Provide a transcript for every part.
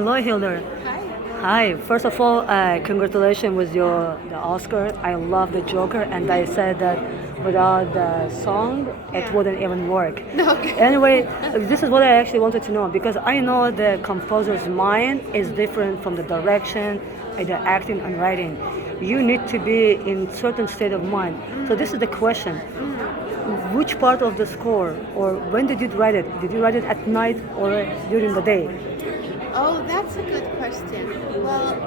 Hello, Hildur. Hi. Hi. First of all, congratulations with the Oscar. I love the Joker, and I said that without the song, it Yeah. wouldn't even work. Okay. Anyway, this is what I actually wanted to know because I know the composer's mind is different from the direction, the acting and writing. You need to be in certain state of mind. So this is the question: which part of the score, or when did you write it? Did you write it at night or during the day? Oh, that's a good question. Well,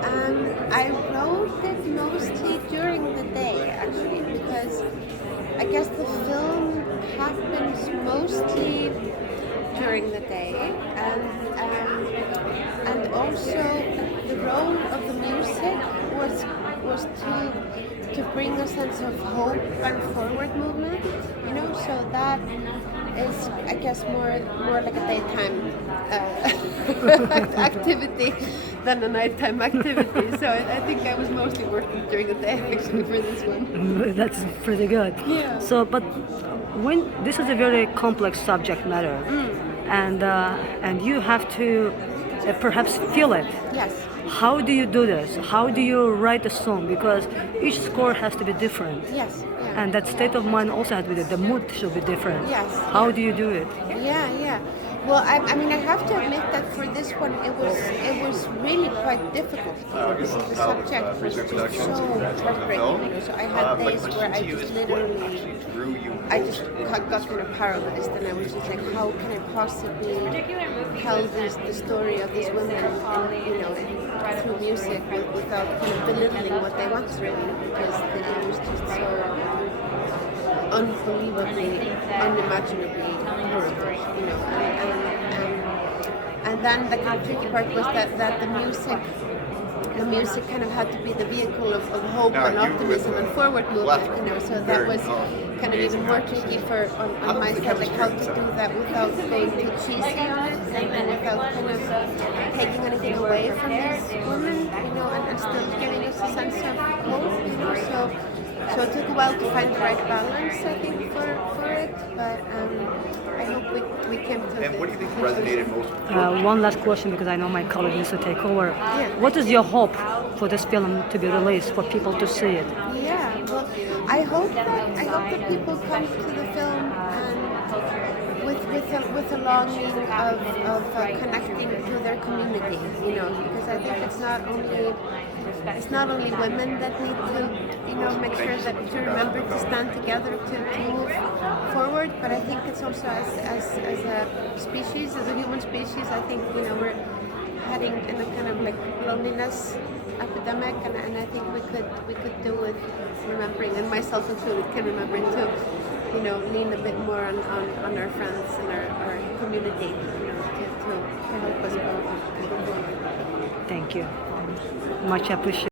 I wrote it mostly during the day, actually, because I guess the film happens mostly during the day, and also the role of the music was to bring a sense of hope and forward movement, so that is, I guess, more like a daytime activity than a nighttime activity. So I think I was mostly working during the day actually for this one. That's pretty good. Yeah. So, but when this is a very complex subject matter, and you have to perhaps feel it. Yes. How do you do this? How do you write a song? Because each score has to be different. Yes. Yeah. And that state of mind also has to be the mood should be different. Yes. How do you do it? Yeah. Well, I mean, I have to admit that for this one, it was really quite difficult because the subject was just so heartbreaking. So I had days where I just literally, got kind of paralyzed, and I was just like, how can I possibly tell the story of these women, through music without kind of belittling what they want to do, because it was just so unbelievably, unimaginably horrible, and then the kind of tricky part was that the music kind of had to be the vehicle of hope and optimism and forward movement, so that was kind of even more tricky on my side, like how to do that without going too cheesy on it, and without kind of taking anything away from these women, and still giving us a sense of hope, so it took a while to find the right balance, I think, for it, but I hope we came to. And what do you think resonated most? One last question because I know my colleague needs to take over. Yeah. What is your hope for this film to be released, for people to see it? Yeah, well, I hope that people come to the film with a longing of connecting to their community, because I think it's not only women that need to, make sure that to remember to stand together to move forward, but I think it's also as a species, as a human species, I think, we're heading in a kind of like loneliness epidemic, and I think we could do with remembering, and myself included, can remember to, lean a bit more on our friends and our community, to help us go. Thank you. Much appreciated.